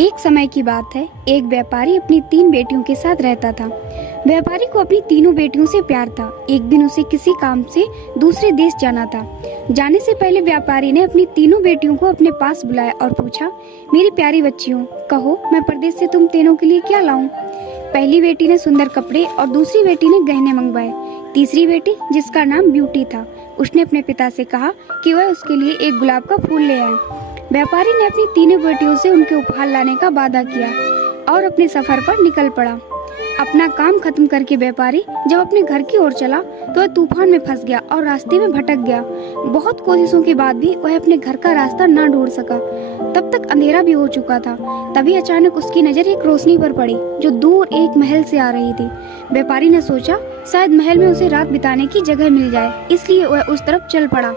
एक समय की बात है, एक व्यापारी अपनी 3 बेटियों के साथ रहता था। व्यापारी को अपनी तीनों बेटियों से प्यार था। एक दिन उसे किसी काम से दूसरे देश जाना था। जाने से पहले व्यापारी ने अपनी तीनों बेटियों को अपने पास बुलाया और पूछा, मेरी प्यारी बच्चियों, कहो मैं परदेश से तुम तीनों के लिए क्या लाऊं? पहली बेटी ने सुंदर कपड़े और दूसरी बेटी ने गहने मंगवाए। तीसरी बेटी, जिसका नाम ब्यूटी था, उसने अपने पिता से कहा कि वह उसके लिए एक गुलाब का फूल ले आए। व्यापारी ने अपनी तीनों बेटियों से उनके उपहार लाने का वादा किया और अपने सफर पर निकल पड़ा। अपना काम खत्म करके व्यापारी जब अपने घर की ओर चला तो वह तूफान में फंस गया और रास्ते में भटक गया। बहुत कोशिशों के बाद भी वह अपने घर का रास्ता न ढूंढ सका। तब तक अंधेरा भी हो चुका था। तभी अचानक उसकी नजर एक रोशनी पर पड़ी जो दूर एक महल से आ रही थी। व्यापारी ने सोचा शायद महल में उसे रात बिताने की जगह मिल जाए, इसलिए वह उस तरफ चल पड़ा।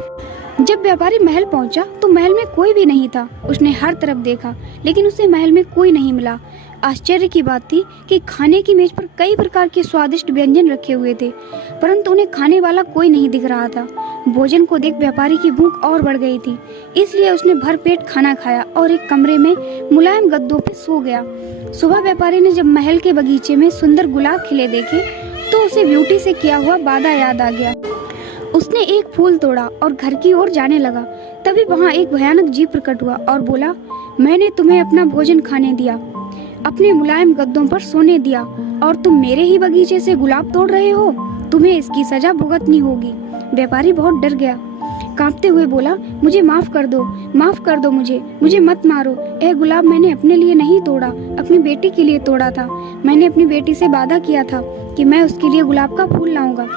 जब व्यापारी महल पहुंचा तो महल में कोई भी नहीं था। उसने हर तरफ देखा लेकिन उसे महल में कोई नहीं मिला। आश्चर्य की बात थी कि खाने की मेज पर कई प्रकार के स्वादिष्ट व्यंजन रखे हुए थे, परंतु उन्हें खाने वाला कोई नहीं दिख रहा था। भोजन को देख व्यापारी की भूख और बढ़ गई थी, इसलिए उसने भरपेट खाना खाया और एक कमरे में मुलायम गद्दों पर सो गया। सुबह व्यापारी ने जब महल के बगीचे में सुंदर गुलाब खिले देखे तो उसे ब्यूटी से किया हुआ वादा याद आ गया। उसने एक फूल तोड़ा और घर की ओर जाने लगा। तभी वहाँ एक भयानक जीव प्रकट हुआ और बोला, मैंने तुम्हें अपना भोजन खाने दिया, अपने मुलायम गद्दों पर सोने दिया और तुम मेरे ही बगीचे से गुलाब तोड़ रहे हो। तुम्हें इसकी सजा भुगतनी होगी। व्यापारी बहुत डर गया। कांपते हुए बोला, मुझे माफ कर दो मुझे मत मारो। यह गुलाब मैंने अपने लिए नहीं तोड़ा, अपनी बेटी के लिए तोड़ा था। मैंने अपनी बेटी से वादा किया था कि मैं उसके लिए गुलाब का फूल लाऊंगा।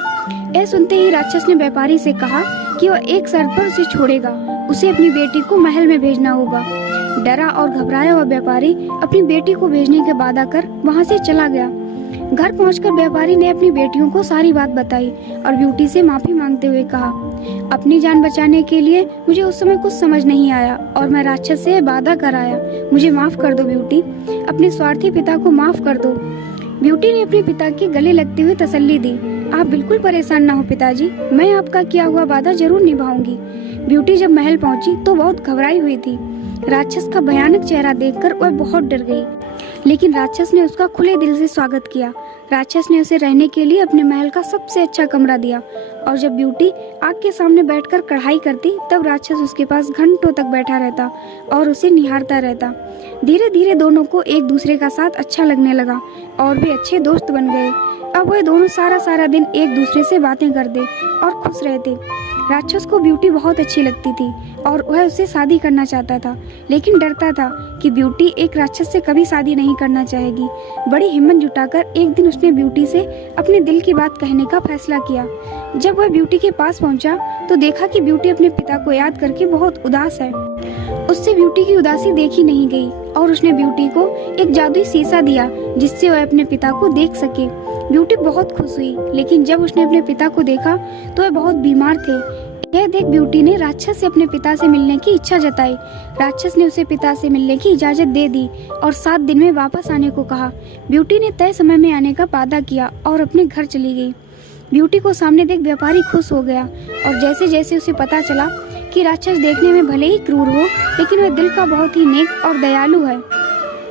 यह सुनते ही राक्षस ने व्यापारी से कहा कि वह एक शर्त पर उसे छोड़ेगा, उसे अपनी बेटी को महल में भेजना होगा। डरा और घबराया हुआ व्यापारी अपनी बेटी को भेजने का वादा कर वहां से चला गया। घर पहुंचकर व्यापारी ने अपनी बेटियों को सारी बात बताई और ब्यूटी से माफी मांगते हुए कहा, अपनी जान बचाने के लिए मुझे उस समय कुछ समझ नहीं आया और मैं राक्षस से वादा कराया। मुझे माफ कर दो ब्यूटी, अपने स्वार्थी पिता को माफ कर दो। ब्यूटी ने अपने पिता के गले लगते हुए तसल्ली दी, आप बिल्कुल परेशान ना हो पिताजी, मैं आपका किया हुआ वादा जरूर निभाऊंगी। ब्यूटी जब महल पहुंची तो बहुत घबराई हुई थी। राक्षस का भयानक चेहरा देखकर वह बहुत डर गई, लेकिन राक्षस ने उसका खुले दिल से स्वागत किया। राक्षस ने उसे रहने के लिए अपने महल का सबसे अच्छा कमरा दिया और जब ब्यूटी आग के सामने बैठकर कढ़ाई करती तब राक्षस उसके पास घंटों तक बैठा रहता और उसे निहारता रहता। धीरे धीरे दोनों को एक दूसरे का साथ अच्छा लगने लगा और वे अच्छे दोस्त बन गए। अब वह दोनों सारा दिन एक दूसरे से बातें करते और खुश रहते। राक्षस को ब्यूटी बहुत अच्छी लगती थी और वह उससे शादी करना चाहता था, लेकिन डरता था कि ब्यूटी एक राक्षस से कभी शादी नहीं करना चाहेगी। बड़ी हिम्मत जुटाकर एक दिन उसने ब्यूटी से अपने दिल की बात कहने का फैसला किया। जब वह ब्यूटी के पास पहुंचा तो देखा कि ब्यूटी अपने पिता को याद करके बहुत उदास है। उससे ब्यूटी की उदासी देखी नहीं गई और उसने ब्यूटी को एक जादुई शीशा दिया जिससे वह अपने पिता को देख सके। ब्यूटी बहुत खुश हुई, लेकिन जब उसने अपने पिता को देखा तो वह बहुत बीमार थे। यह देख ब्यूटी ने राक्षस से अपने पिता से मिलने की इच्छा जताई। राक्षस ने उसे पिता से मिलने की इजाजत दे दी और 7 दिन में वापस आने को कहा। ब्यूटी ने तय समय में आने का वादा किया और अपने घर चली गई। ब्यूटी को सामने देख व्यापारी खुश हो गया और जैसे जैसे उसे पता चला कि राक्षस देखने में भले ही क्रूर हो, लेकिन वह दिल का बहुत ही नेक और दयालु है,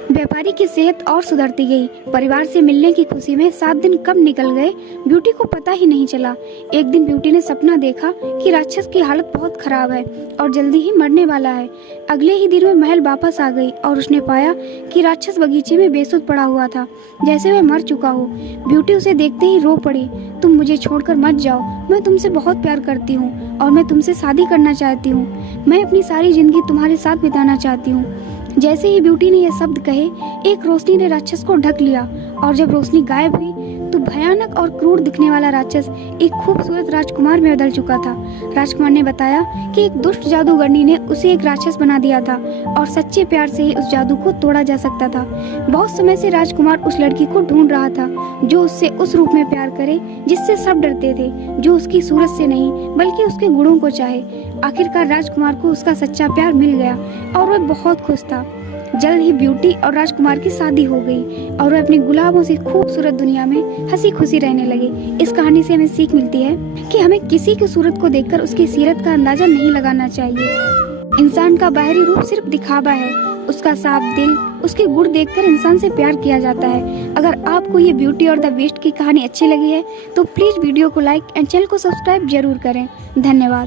व्यापारी की सेहत और सुधरती गई। परिवार से मिलने की खुशी में 7 दिन कब निकल गए ब्यूटी को पता ही नहीं चला। एक दिन ब्यूटी ने सपना देखा कि राक्षस की हालत बहुत खराब है और जल्दी ही मरने वाला है। अगले ही दिन वह महल वापस आ गई और उसने पाया कि राक्षस बगीचे में बेसुध पड़ा हुआ था, जैसे वह मर चुका हो। ब्यूटी उसे देखते ही रो पड़ी, तुम मुझे छोड़कर मत जाओ, मैं तुमसे बहुत प्यार करती हूँ और मैं तुमसे शादी करना चाहती हूँ। मैं अपनी सारी जिंदगी तुम्हारे साथ बिताना चाहती हूँ। जैसे ही ब्यूटी ने यह शब्द कहे, एक रोशनी ने राक्षस को ढक लिया और जब रोशनी गायब हुई तो भयानक और क्रूर दिखने वाला राक्षस एक खूबसूरत राजकुमार में बदल चुका था। राजकुमार ने बताया कि एक दुष्ट जादूगरनी ने उसे एक राक्षस बना दिया था और सच्चे प्यार से ही उस जादू को तोड़ा जा सकता था। बहुत समय से राजकुमार उस लड़की को ढूंढ रहा था जो उससे उस रूप में प्यार करे जिससे सब डरते थे, जो उसकी सूरत से नहीं बल्कि उसके गुणों को चाहे। आखिरकार राजकुमार को उसका सच्चा प्यार मिल गया और वह बहुत खुश था। जल्द ही ब्यूटी और राजकुमार की शादी हो गई और वह अपने गुलाबों से खूबसूरत दुनिया में हंसी खुशी रहने लगे। इस कहानी से हमें सीख मिलती है कि हमें किसी की सूरत को देखकर उसकी सीरत का अंदाजा नहीं लगाना चाहिए। इंसान का बाहरी रूप सिर्फ दिखावा है, उसका साफ दिल, उसके गुण देखकर इंसान से प्यार किया जाता है। अगर आपको ये ब्यूटी और द बेस्ट की कहानी अच्छी लगी है तो प्लीज़ वीडियो को लाइक एंड चैनल को सब्सक्राइब जरूर करें। धन्यवाद।